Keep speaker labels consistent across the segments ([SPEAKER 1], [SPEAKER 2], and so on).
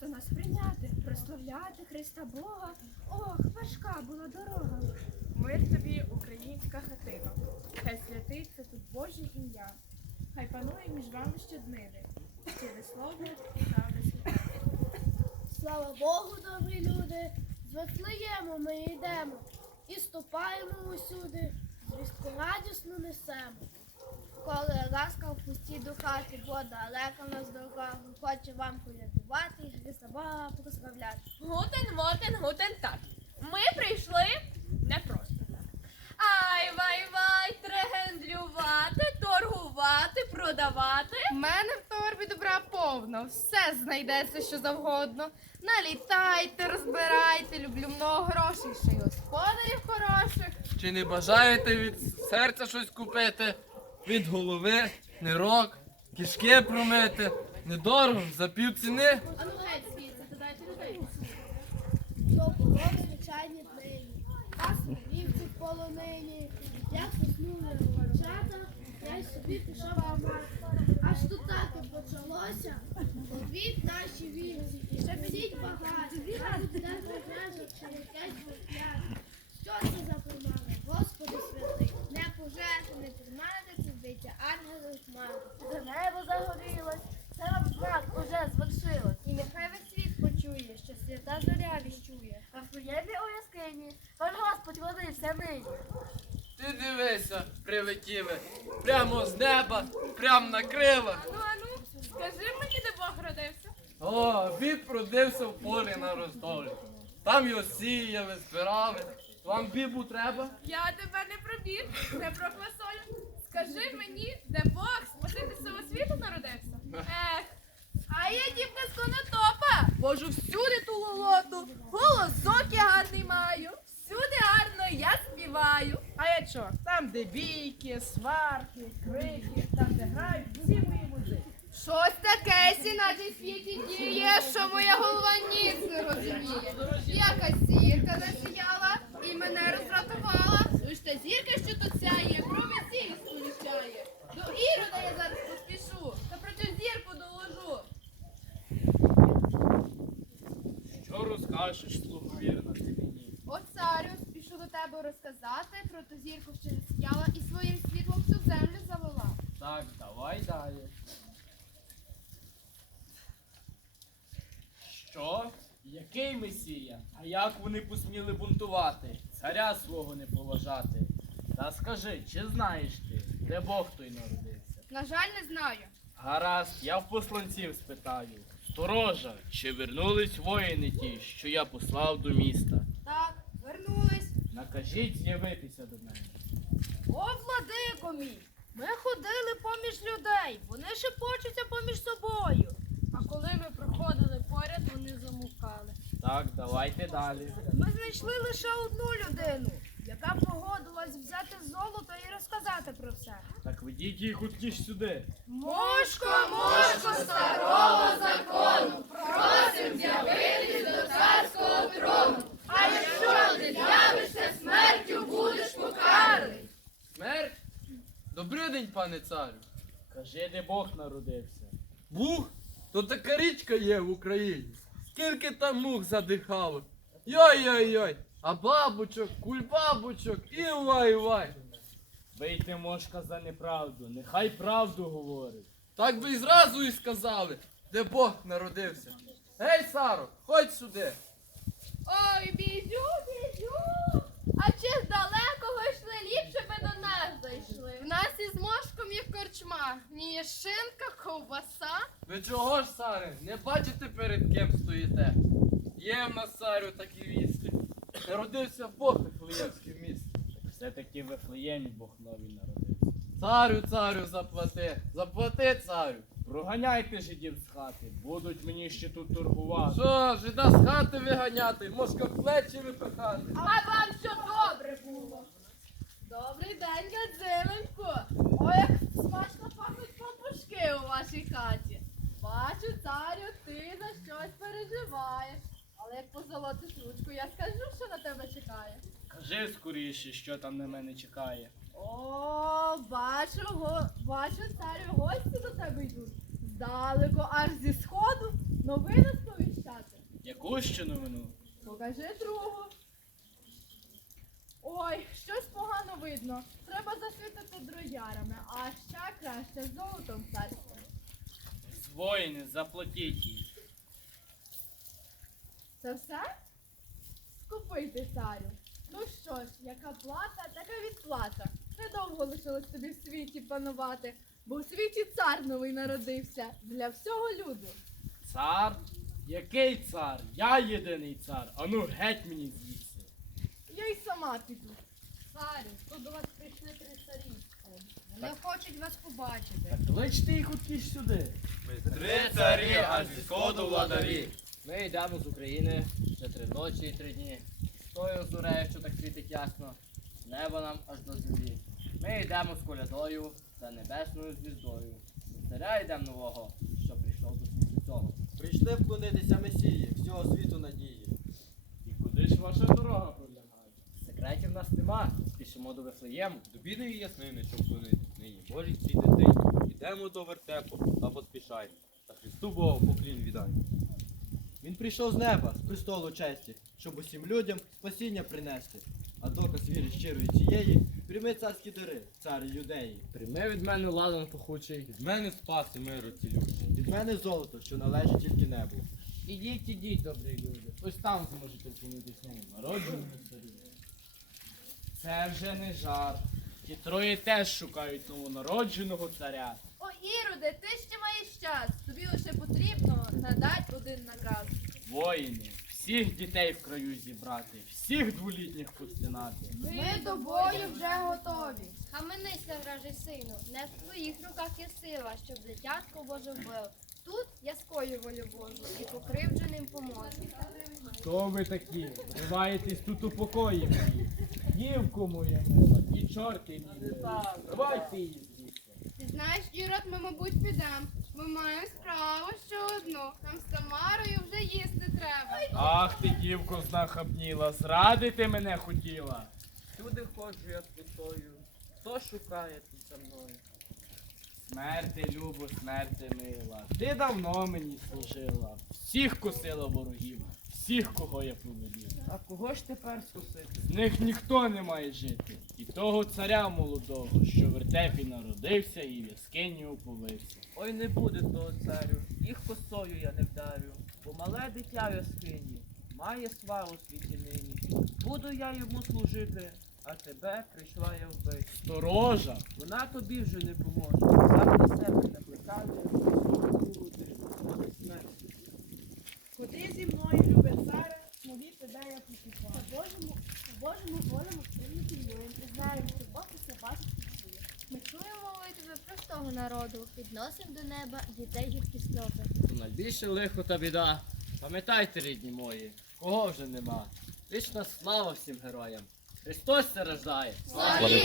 [SPEAKER 1] гостя нас прийняти, прославляти Христа Бога. Ох, важка була дорога.
[SPEAKER 2] Мир тобі, українська хатина, хай святиться тут Боже ім'я, хай панує між вами щоднини, щире слово і правда свята.
[SPEAKER 3] Слава Богу, добрі люди, з Вифлеєму ми йдемо і ступаємо усюди, звістку радісну несемо. Коли ласка в пусті до хати, бо далека в нас дорога, хоче вам колядувати і Христа Бога прославляти.
[SPEAKER 4] Гутен, вотен, гутен так. Ми прийшли не просто так. Ай, вай, вай, трегендлювати, торгувати, продавати.
[SPEAKER 5] У мене в торбі добра повно, все знайдеться, що завгодно. Налітайте, розбирайте, люблю много грошей, ще й господарів хороших.
[SPEAKER 6] Чи не бажаєте від серця щось купити? Від голови, нирок, кишки промити. Недорого, за пів ціни.
[SPEAKER 3] А ну геть звідси, то дайте людей. То було звичайні а вівці в полонині, як заснули дівчата, я собі пішов мати. Аж тут так і почалося, Ловіть наші вівці, і ще підіть багаті, кажуть, де пожежа, чи якесь вогняне. Що це за віщує. А у яскині, ваш Господь родився нині.
[SPEAKER 6] Ти дивися, прилетіли. Прямо з неба, прямо на крилах.
[SPEAKER 4] Ану, ану, скажи мені, де Бог родився.
[SPEAKER 6] О, біб родився в полі на роздолі. Там його сіяли, збирали. Вам бібу треба?
[SPEAKER 4] Я тебе не про бід, не про фасолю. Скажи мені, де Бог спасити всього світу народився. Ех, а я дівка з конотопа. Божу всюди ту лолоту, голосок я гарний маю. Всюди гарно я співаю.
[SPEAKER 2] А я що? Там, де бійки, сварки, крики, там, де грають всі мої музики.
[SPEAKER 5] Щось таке сі на цій світі діє, що моя голова ніц не розуміє. Якась зірка засіяла і мене роздратувала. Ну та зірка, що тут сяє, про весілля сповіщає. До Ірода я зараз поспішу, та про цю зірку доложу.
[SPEAKER 6] Що розкажеш, слугу вірна ти мені?
[SPEAKER 5] О, царю, спішу до тебе розказати про ту зірку, що сіяла і своїм світлом всю землю завела.
[SPEAKER 6] Так, давай далі. Що? Який месія? А як вони посміли бунтувати? Царя свого не поважати? Та скажи, чи знаєш ти, де Бог той народився?
[SPEAKER 5] На жаль, не знаю.
[SPEAKER 6] Гаразд, я в посланців спитаю. Сторожа, чи вернулись воїни ті, що я послав до міста?
[SPEAKER 5] Так, вернулись.
[SPEAKER 6] Накажіть з'явитися до мене.
[SPEAKER 1] Мій! Ми ходили поміж людей, вони шепочуться поміж собою. А коли ми проходили поряд, вони замовкали.
[SPEAKER 6] Так, давайте далі.
[SPEAKER 1] Ми знайшли лише одну людину, яка погодилась взяти золото і розказати про все.
[SPEAKER 6] Так ведіть їх хутчіш сюди.
[SPEAKER 1] Мошко, мошко старого закону, просим з'явитись до царського трону. А якщо ти з'явишся, смертю будеш покараний.
[SPEAKER 6] Смерть? Добрий день, пане царю. Кажи, де Бог народився. Бух? То така річка є в Україні. Скільки там мух задихало. Йой-йой-йой. А бабочок, кульбабочок, і вай-вай.
[SPEAKER 7] Бийте мошка за неправду, нехай правду говорить.
[SPEAKER 6] Так би й зразу і сказали, де Бог народився. Гей, Саро, ходь сюди.
[SPEAKER 4] Ой, біжу, біжу. А чи здалеко ви йшли, ліпше би до нас зайшли.
[SPEAKER 5] В нас із мошком є корчма. Ні шинка, ковбаса.
[SPEAKER 6] Ви чого ж, Саре, не бачите перед ким стоїте? Є в нас царю такі вісті. Народився Бог в Вифлеємському місті.
[SPEAKER 7] Так все-таки в Вифлеємі Бог новий народився.
[SPEAKER 6] Царю, царю, заплати, заплати, царю.
[SPEAKER 7] Проганяйте жидів з хати, будуть мені ще тут торгувати.
[SPEAKER 6] Що, жида з хати виганяти, мошка плечі випихати.
[SPEAKER 4] А вам що добре було? Добрий день, Гадзименко. Ой, як смачно пахнуть вашій хаті. Бачу, царю, ти за щось переживаєш. Але як позолотиш ручку, я скажу, що на тебе чекає.
[SPEAKER 7] Кажи скоріше, що там на мене чекає.
[SPEAKER 5] О, бачу, го, бачу, царю, гості до тебе йдуть. Здалеко аж зі сходу новини сповіщати.
[SPEAKER 7] Яку ще новину?
[SPEAKER 5] Покажи другу. Ой, щось погано видно. Треба засвітити дроярами, а ще краще золотом царським.
[SPEAKER 7] Воїни, заплатіть їй.
[SPEAKER 5] Це все? Скупити царю. Ну що ж, яка плата, така відплата. Недовго лишилось тобі в світі панувати, бо в світі цар новий народився для всього люду.
[SPEAKER 7] Цар? Який цар? Я єдиний цар. Ану геть мені звідси.
[SPEAKER 5] Я й сама піду.
[SPEAKER 1] Царю, тут до вас прийшли три царі. Вони хочуть вас побачити.
[SPEAKER 7] Так кличте їх от сюди.
[SPEAKER 8] Три царі, аж зі сходу владарі.
[SPEAKER 9] Ми йдемо з України вже три ночі і три дні. З тою зорею, що так світить ясно, з неба нам аж до землі. Ми йдемо з колядою за небесною звіздою. До царя йдемо нового, що прийшов до світу цього.
[SPEAKER 8] Прийшли вклонитися Месії, всього світу надії.
[SPEAKER 7] І куди ж ваша дорога пролягає?
[SPEAKER 9] Секретів нас нема, спішимо до Вифлеєму.
[SPEAKER 10] До бідної яснини, щоб вклонитись нині, Божій цій дитині. Ідемо до вертепу та поспішаймо. Та Христу Богу поклін віддай.
[SPEAKER 8] Він прийшов з неба, з престолу честі, щоб усім людям спасіння принести. А доказ віри щирої цієї, прийми царські дари, царі юдеї.
[SPEAKER 9] Прийми від мене ладан похучий.
[SPEAKER 10] Від мене спас і миру цілющий.
[SPEAKER 8] Від мене золото, що належить тільки небу.
[SPEAKER 7] Ідіть, ідіть, добрі люди. Ось там зможете вклонитись новому народженому царю. Це вже не жарт. Ті троє теж шукають новонародженого царя.
[SPEAKER 5] О, Іруде, ти ще маєш час. Тобі лише потрібно надати один наказ.
[SPEAKER 7] Воїни, всіх дітей в краю зібрати, всіх дволітніх постинати.
[SPEAKER 5] Ми до бою вже готові.
[SPEAKER 3] Хаменися, вражий сину, не в твоїх руках є сила, щоб дитятко Боже вбив. Тут я скою волю Божу і покривдженим поможу.
[SPEAKER 7] Хто ви такі? Вриваєтесь тут у покої мої. Дівку моя мила, і чорти мій. Давайте її звідси.
[SPEAKER 5] Ти знаєш, Ірод, ми, мабуть, підемо. Ми маємо справу ще одну. Нам з Тамарою вже їсти треба.
[SPEAKER 7] Ах ти, дівко, знахабніла, зрадити мене хотіла.
[SPEAKER 9] Сюди ходжу я з пустою. Хто шукає тут за мною?
[SPEAKER 7] Смерти, любо, смерти мила. Ти давно мені служила. Всіх косила ворогів, всіх, кого я повелів.
[SPEAKER 9] А кого ж тепер скусити?
[SPEAKER 7] З них ніхто не має жити. І того царя молодого, що в вертепі народився і в яскині оповився.
[SPEAKER 9] Ой, не буде того царю, їх косою я не вдарю, бо мале дитя в яскині має славу світі нині. Буду я йому служити, а тебе прийшла я вбити.
[SPEAKER 7] Сторожа,
[SPEAKER 9] Вона тобі вже не поможе, сам на себе накликає, другу ти смерть.
[SPEAKER 2] Ходи зі мною, любе царе, нові тебе я покупаю.
[SPEAKER 3] По Божому, по Божому волему сильно цілуємо. І знаємо, що Бог усе бачить і чує. Ми чуємо молитви простого народу, підносимо до неба дітей гіркі сльози.
[SPEAKER 9] То найбільше лихо та біда. Пам'ятайте, рідні мої, кого вже нема. Вічна слава всім героям. Христос це рождає.
[SPEAKER 5] І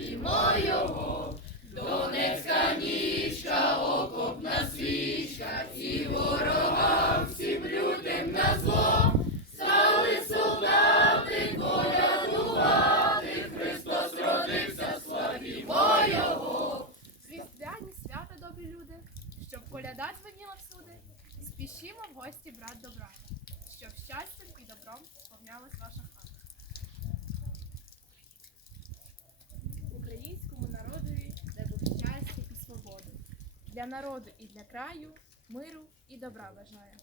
[SPEAKER 5] славімо Його. Донецька нічка, окопна свічка, і ворогам всім лютим на зло. Стали солдати колядувати, Христос родився, славімо Його.
[SPEAKER 2] Різдвяні свята, добрі люди, щоб коляда дзвеніла всюди, спішімо в гості брат до брата, щоб щастям і добром сповнялась ваша хата. Народові де буде щастя і свободу. Для народу і для краю, миру і добра бажаю.